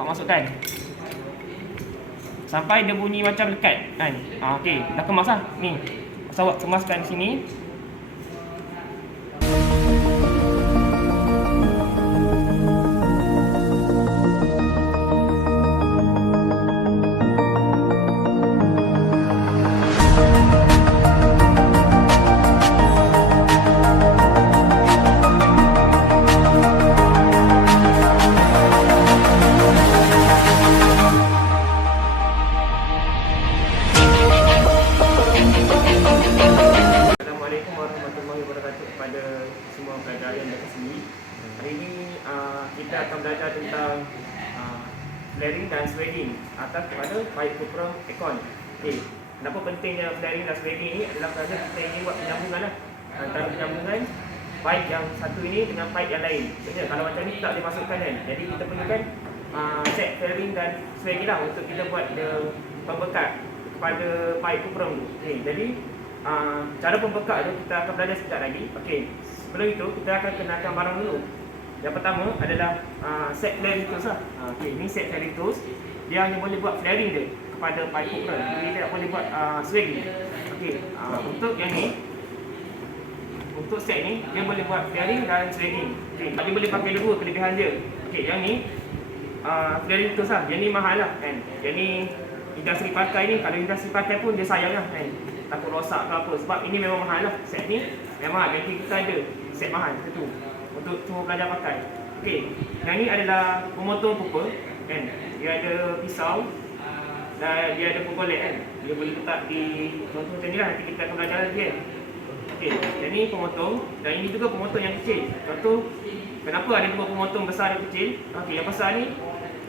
Awak masukkan sampai dia bunyi macam lekat kan. Okey, dah kemas lah ni. Awak kemaskan sini. Assalamualaikum warahmatullahi wabarakatuh kepada semua pelajar yang ada di sini. Hari ini kita akan belajar tentang flaring dan swagging atas kepada pipe kupra aircon. Okey, kenapa pentingnya flaring dan swagging ini adalah kerana kita ingin buat penyambungan antara penyambungan pipe yang satu ini dengan pipe yang lain. Maksudnya kalau macam ni tak dimasukkan kan. Jadi kita perlukan set flaring dan swagging lah untuk kita buat pembekat kepada pipe kupra tu. Okey, jadi cara pembekak tu kita akan belajar sekejap lagi. Okey, sebelum itu kita akan kenalkan barang dulu. Yang pertama adalah set flaring tools lah. Okey, ni set flaring tools. Dia hanya boleh buat flaring dia kepada pipe kupra. Dia tidak boleh buat swagging. Okey, untuk yang ni, untuk set ni dia boleh buat flaring dan swagging. Okey, dia boleh pakai dua kelebihan dia. Okey, yang ni flaring tools lah. Yang ni mahal lah kan. Yang ni industri pakai ni, kalau industri pakai pun dia sayang lah kan. Takut rosak ke apa. Sebab ini memang mahal lah. Set ni memang nanti kita ada set mahal tu untuk semua pelajar pakai. Okey, yang ni adalah pemotong pukul kan. Dia ada pisau dan dia ada pengolek kan. Dia boleh letak di contoh macam ni lah. Nanti kita akan belajar lagi kan. Okey, yang ni pemotong dan ini juga pemotong yang kecil. Contoh, kenapa ada dua pemotong besar dan kecil? Okey, yang besar ni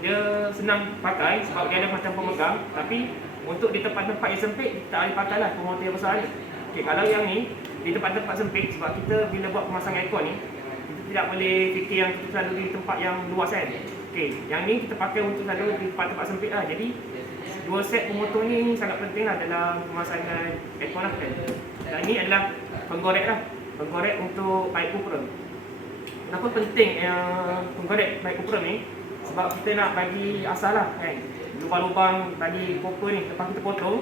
dia senang pakai sebab dia ada macam pemegang, tapi untuk di tempat-tempat yang sempit kita boleh pakailah pemotong yang besar ni. Okey, kalau yang ni di tempat-tempat sempit, sebab kita bila buat pemasangan aircon ni kita tidak boleh fikir yang kita selalu di tempat yang luas kan. Okey, yang ni kita pakai untuk selalu di tempat-tempat sempit lah. Jadi dua set pemotong ni sangat penting lah dalam pemasangan aircon lah kan. Dan ni adalah penggorek lah, penggorek untuk pipe kupra. Kenapa penting penggorek pipe kupra ni? Sebab kita nak bagi asal lah kan, lubang-lubang bagi copper ni lepas kita potong,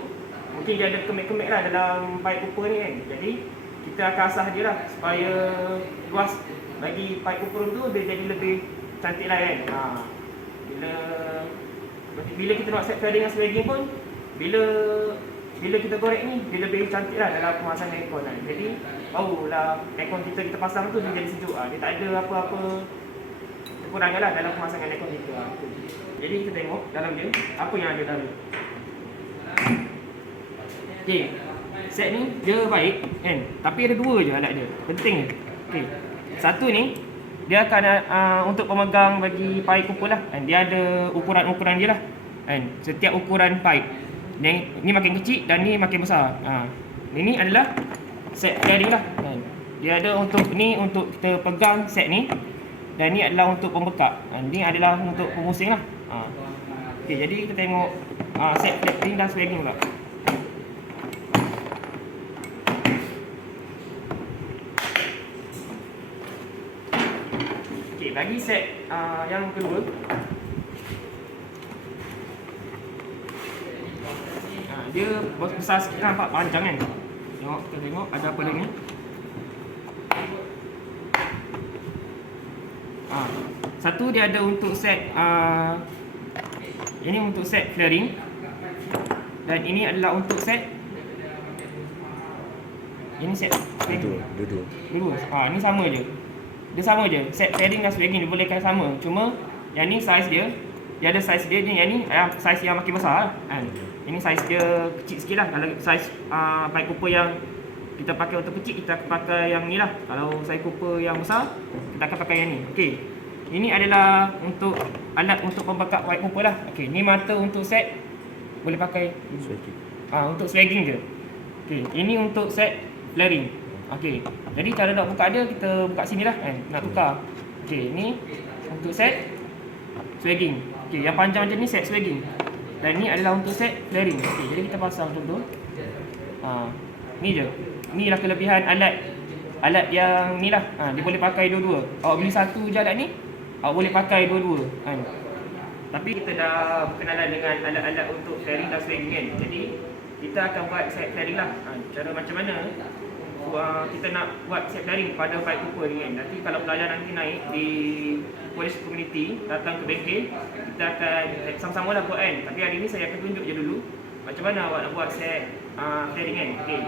mungkin dia ada kemek-kemek lah dalam pipe copper ni kan. Jadi kita akan asah dia lah supaya luas bagi pipe copper tu dia jadi lebih cantik lah kan. Bila kita nak set flaring dan swagging pun, bila kita gorek ni dia lebih cantik lah dalam pemasangan aircon lah. Jadi barulah aircon kita pasang tu dia jadi sejuk lah. Dia tak ada apa-apa kekurangan lah dalam pemasangan aircon kita. Jadi kita tengok dalam dia apa yang ada dalam. Okey, set ni dia baik kan, tapi ada dua je alat dia. Penting je. Okey, satu ni dia akan untuk pemegang bagi pipe kupra lah kan. Dia ada ukuran-ukuran dia lah kan. Setiap ukuran pipe ni makin kecil dan ni makin besar. Ini adalah set flaring lah kan. Dia ada untuk ni untuk kita pegang set ni, dan ni adalah untuk pembekak. Ni adalah untuk pemusing lah. Okey, jadi kita tengok set flaring dan swagging pula. Okey, bagi set yang kedua, dia besar sikit lah, nampak panjang kan. Tengok, kita tengok ada apa lagi. Satu dia ada untuk set ini untuk set flaring, dan ini adalah untuk set ini set dua. Ini sama je. Dia sama je. Set flaring dan swagging dibolehkan sama. Cuma yang ni saiz dia ada saiz dia ni, yang ni saiz yang makin besar lah kan. Ini saiz dia kecil sikit lah. Kalau saiz pipe kupra yang kita pakai untuk kecil, kita akan pakai yang ni lah. Kalau saiz kupra yang besar, kita akan pakai yang ni. Okey, ini adalah untuk alat untuk pembekak pipe kupra lah. Okey, ni mata untuk set boleh pakai swagging. Untuk swagging je. Okey, ini untuk set flaring. Okey, jadi cara nak buka dia, kita buka sini lah kan, nak tukar. Okey, ni untuk set swagging. Okey, yang panjang macam ni set swagging. Dan ni adalah untuk set flaring. Okey, jadi kita pasang contoh. Ni je. Ni lah kelebihan alat yang ni lah. Dia boleh pakai dua-dua. Awak beli satu je alat ni, awak boleh pakai dua-dua kan. Tapi kita dah berkenalan dengan alat-alat untuk flaring dan swaying kan. Jadi kita akan buat set flaring lah. Cara macam mana kita nak buat set flaring pada pipe cooper ni kan. Nanti kalau pelajar nanti naik di college community, datang ke bengkel, kita akan sama-sama lah buat kan. Tapi hari ni saya akan tunjuk je dulu macam mana awak nak buat set flaring kan. Okay.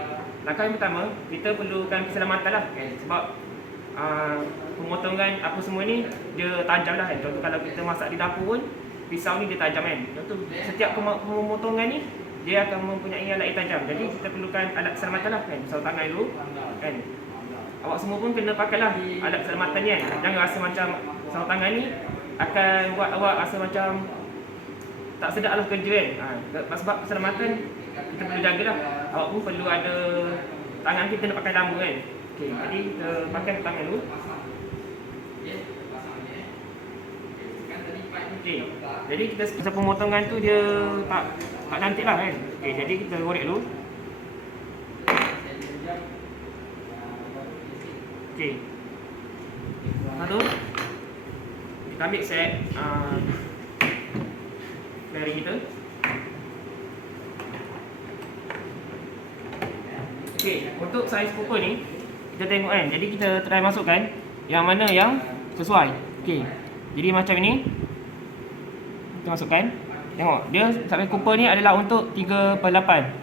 Langkah yang pertama, kita perlukan keselamatan lah kan. Sebab pemotongan apa semua ni dia tajam lah kan. Contoh kalau kita masak di dapur pun, pisau ni dia tajam kan. Contoh setiap pemotongan ni dia akan mempunyai alat yang tajam. Jadi kita perlukan alat keselamatan lah kan. Sarung tangan dulu kan. Awak semua pun kena pakai lah alat keselamatan ni kan. Jangan rasa macam sarung tangan ni akan buat awak rasa macam tak sedap lah kerja kan. Sebab keselamatan kita perlu jagalah. Awak pun perlu ada tangan kita nak pakai lama kan. Okay, jadi kita pakai tangan dulu. Okay, jadi kita pasal pemotongan tu dia tak cantik lah kan. Okay, jadi kita gorek dulu. Okay, lepas tu kita ambil set flaring kita. Okay, untuk saiz cooper ni kita tengok kan. Jadi kita try masukkan yang mana yang sesuai. Okay, jadi macam ini kita masukkan. Tengok, dia sampai cooper ni adalah untuk 3/8.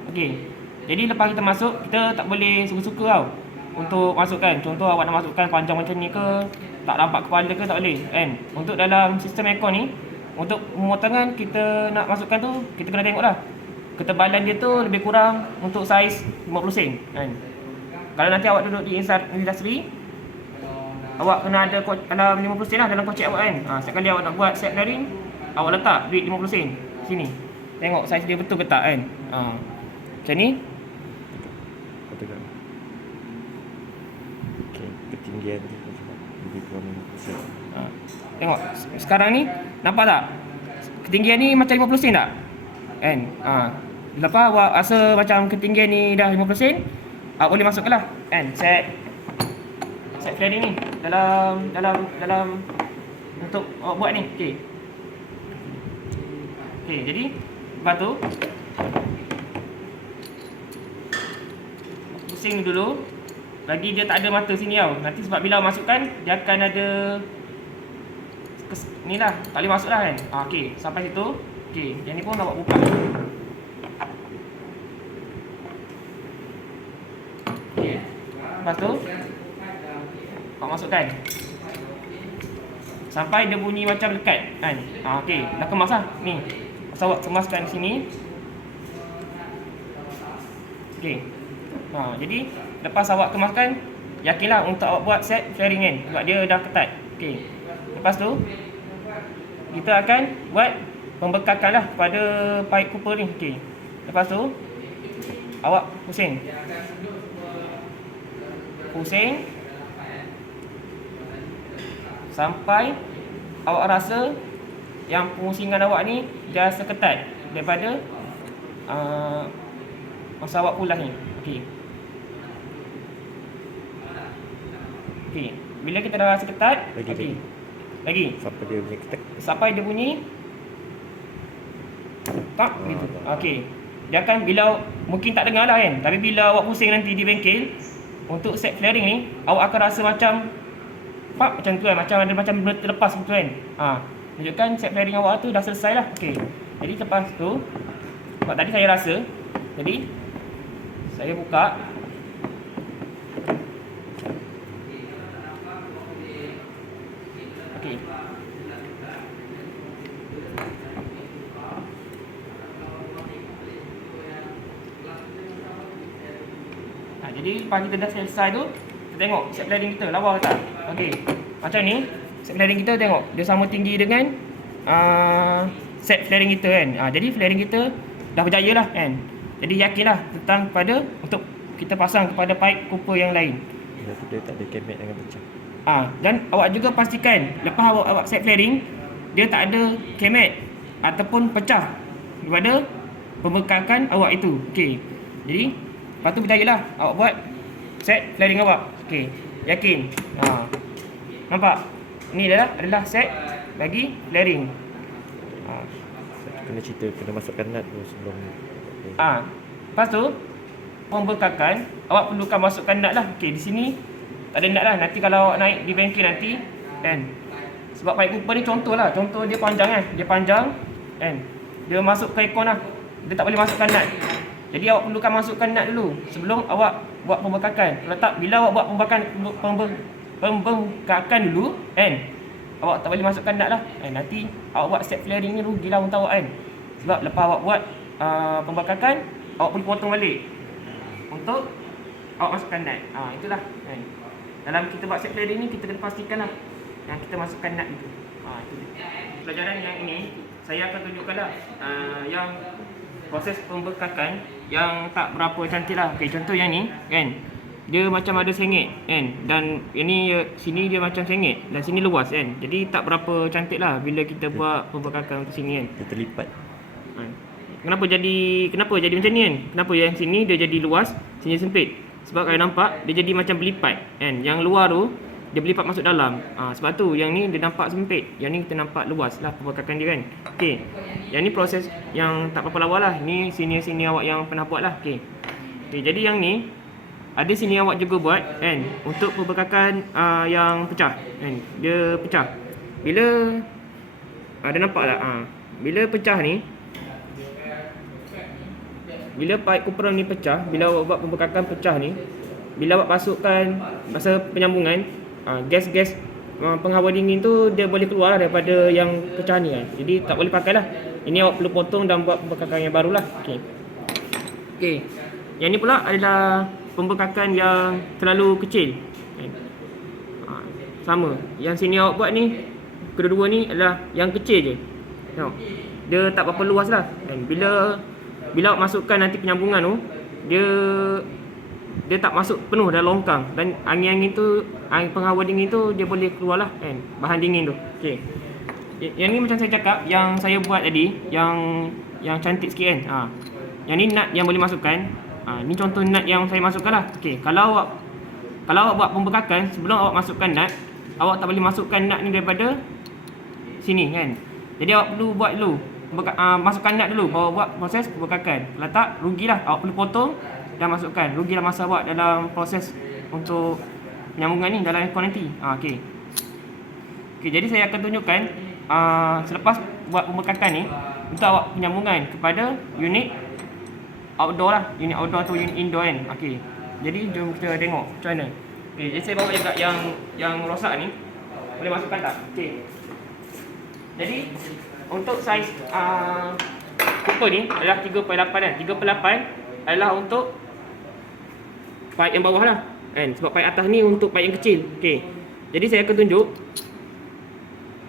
Okey. Jadi lepas kita masuk, kita tak boleh suka-suka tau untuk masukkan. Contoh awak nak masukkan panjang macam ni ke, tak nampak kepala ke, tak boleh kan. Untuk dalam sistem aircon ni, untuk pemotongan kita nak masukkan tu, kita kena tengoklah ketebalan dia tu lebih kurang untuk saiz 50 sen kan. Kalau nanti awak duduk di industri, awak kena ada dalam 50 sen lah dalam kocek awak kan. Setiap kali awak nak buat set flaring, awak letak duit 50 sen sini. Tengok saiz dia betul ke tak kan. Macam ni. Okey, ketinggian lebih kurang 50 sen. Tengok sekarang ni nampak tak? Ketinggian ni macam 50 sen tak? Kan? Lepas awak rasa macam ketinggian ni dah 50 sen, awak boleh masukkanlah kan set flaring ni dalam untuk awak buat ni. Okey. Okey, jadi lepas tu pusing dulu. Lagi dia tak ada mata sini tau. Nanti sebab bila awak masukkan, dia akan ada ni lah, tak boleh masuk lah kan. Okey, sampai situ. Okey, yang ni pun awak buka. Okey. Lepas tu awak masukkan sampai dia bunyi macam lekat kan. Okey, dah kemas lah ni. Pasal awak kemaskan sini. Okey. Jadi lepas awak kemaskan, yakinlah untuk awak buat set flaring kan, sebab dia dah ketat. Okey. Lepas tu kita akan buat pembekakan lah pada pipe cooper ni. Okey. Lepas tu awak pusing sampai awak rasa yang pengusingan awak ni dah seketat daripada masa awak pulas ni. Okey. Okey, bila kita dah rasa ketat, lagi Sampai dia bunyi ketek. sampai dia bunyi tak gitu. Okey. Dia akan bila mungkin tak dengar lah kan, tapi bila awak pusing nanti di bengkel untuk set flaring ni, awak akan rasa macam macam tu kan, macam ada macam benda terlepas gitu kan. Tunjukkan set flaring awak tu dah selesai lah. Okey. Jadi lepas tu, sebab tadi saya rasa, jadi saya buka. Okey. Jadi lepas kita dah selesai tu, kita tengok set flaring kita lawa ke tak. Okey. Macam ni, set flaring kita tengok dia sama tinggi dengan set flaring kita kan. Jadi flaring kita dah berjaya lah kan. Jadi yakinlah tentang pada untuk kita pasang kepada pipe cooper yang lain. Dia tak ada kemet dengan pecah. Dan awak juga pastikan lepas awak set flaring, dia tak ada kemet ataupun pecah daripada pembekakan awak itu. Okey. Jadi lepas tu berjayalah awak buat set flaring awak. Okey. Yakin. Nampak? Ini adalah set bagi flaring. Kena cerita, kena masukkan nut dulu sebelum. Okay. Lepas tu pembekakan awak perlukan masukkan nut lah. Okey, di sini tak ada nut lah. Nanti kalau awak naik di bengkel nanti kan. Sebab pipe cooper ni contoh dia panjang kan. Dia panjang kan. Dia masuk ke aircon lah. Dia tak boleh masukkan nut. Jadi awak perlukan masukkan nut dulu sebelum awak buat pembekakan. Kalau tak, bila awak buat pembekakan dulu kan, awak tak boleh masukkan nut lah. Nanti awak buat set flaring ni rugilah untuk awak kan. Sebab lepas awak buat pembekakan, awak boleh potong balik untuk awak masukkan nut. Itulah kan. Dalam kita buat set flaring ni, kita kena pastikan lah yang kita masukkan nut itu. Itu dia. Pelajaran yang ini saya akan tunjukkanlah yang proses pembekakan yang tak berapa cantik lah. Okey, contoh yang ni kan, dia macam ada sengit kan, dan ini sini dia macam sengit dan sini luas kan. Jadi tak berapa cantik lah bila kita buat pembekakan untuk sini kan. Dia terlipat. Kenapa jadi macam ni kan? Kenapa yang sini dia jadi luas, sini sempit? Sebab kalau nampak dia jadi macam berlipat kan. Yang luar tu dia berlipat masuk dalam. Sebab tu yang ni dia nampak sempit, yang ni kita nampak luas lah pembekakan dia kan. Okey. Yang ni proses yang tak berapa lawa lah. Ni senior awak yang pernah buat lah. Okey. Jadi yang ni ada sini awak juga buat kan, untuk pembekakan yang pecah kan. Dia pecah. Bila ada nampak tak? Bila pecah ni, bila pipe cooper ni pecah, bila awak buat pembekakan pecah ni, bila awak masukkan masa penyambungan, gas-gas penghawa dingin tu dia boleh keluar daripada yang pecah ni kan. Jadi tak boleh pakai lah. Ini awak perlu potong dan buat pembekakan yang baru lah. Okey. Yang ni pula adalah pembekakan yang terlalu kecil. Sama. Yang sini awak buat ni, kedua-dua ni adalah yang kecil je. Tengok. Dia tak berapa luas lah. Dan bila awak masukkan nanti penyambungan tu, dia tak masuk penuh dalam longkang, dan angin-angin tu, angin penghawa dingin tu dia boleh keluar lah kan, bahan dingin tu. Okey. Yang ni macam saya cakap, yang saya buat tadi, yang cantik sikit kan. Yang ni nut yang boleh masukkan. Ni contoh nut yang saya masukkan lah. Okey, kalau awak buat pembekakan, sebelum awak masukkan nut, awak tak boleh masukkan nut ni daripada sini kan. Jadi awak perlu buat dulu masukkan nut dulu, baru buat proses pembekakan. Kalau tak, rugilah. Awak perlu potong dan masukkan. Rugilah masa awak dalam proses untuk penyambungan ni dalam aircon nanti. Okey, jadi saya akan tunjukkan selepas buat pembekakan ni, untuk awak penyambungan kepada unit outdoor lah, unit outdoor atau unit indoor kan. Okey, jadi jom kita tengok macam mana. Okey, jadi saya bawa juga yang rosak ni, boleh masukkan tak? Okey, jadi untuk saiz cooper ni adalah 3.8 kan. 3.8 adalah untuk pipe yang bawah lah kan, sebab pipe atas ni untuk pipe yang kecil. Okey, jadi saya akan tunjuk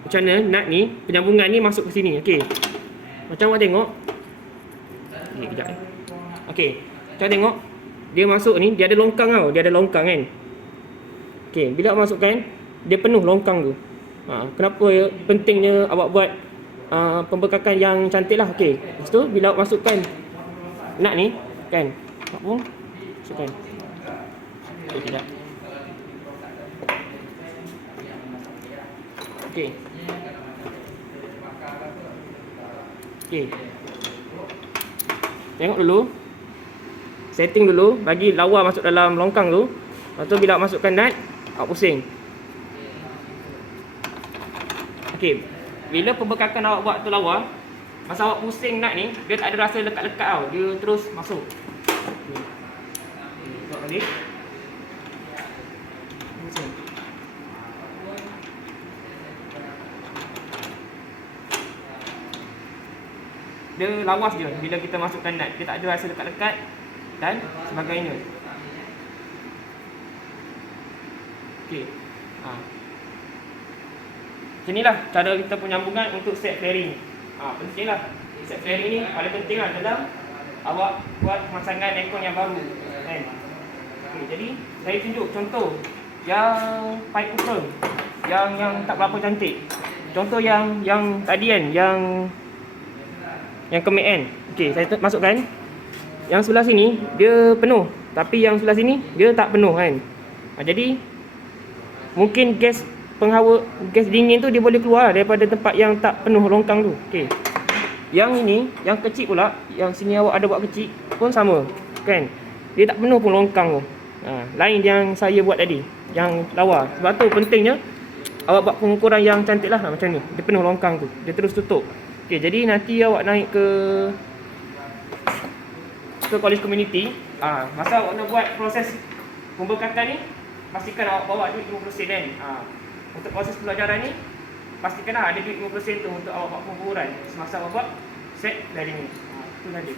macam mana nut ni, penyambungan ni masuk ke sini. Okey, macam awak tengok. Okey, kejap Okey, macam tengok dia masuk ni, dia ada longkang tau, dia ada longkang kan. Okey, bila awak masukkan, dia penuh longkang tu. Kenapa pentingnya awak buat pembekakan yang cantik lah. Okey, lepas tu bila awak masukkan nut ni kan, awak pun masukkan. Okey, sekejap. Okey. Okey. Tengok dulu. Setting dulu, bagi lawa masuk dalam longkang tu. Lepas tu bila awak masukkan nut, awak pusing. Okey. Bila pembekakan awak buat tu lawa, masa awak pusing nut ni, dia tak ada rasa lekat-lekat tau. Dia terus masuk. Okey. Buat balik. Dia lawas je bila kita masukkan nut. Dia tak ada rasa lekat-lekat dan sebagainya. Okey. Macam inilah cara kita penyambungan untuk set flaring. Pentinglah. Set flaring ni paling penting lah dalam awak buat pemasangan aircon yang baru kan. Okey, jadi saya tunjuk contoh yang pipe cooper yang tak berapa cantik. Contoh yang tadi kan, yang kemek kan. Okey, saya masukkan. Yang sebelah sini dia penuh, tapi yang sebelah sini dia tak penuh kan. Jadi mungkin gas penghawa, gas dingin tu dia boleh keluar daripada tempat yang tak penuh longkang tu. Okey. Yang ini, yang kecil pula, yang sini awak ada buat kecil pun sama, kan? Dia tak penuh pun longkang tu. Lain yang saya buat tadi, yang lawa. Sebab tu pentingnya awak buat pengukuran yang cantik lah macam ni. Dia penuh longkang tu, dia terus tutup. Okey, jadi nanti awak naik ke college community, masa awak nak buat proses pembekakan ni, pastikan awak bawa duit 50% kan. Untuk proses pelajaran ni, pastikanlah ada duit 50% tu untuk awak buat pengukuran semasa awak buat set dari ni. Itu tadi.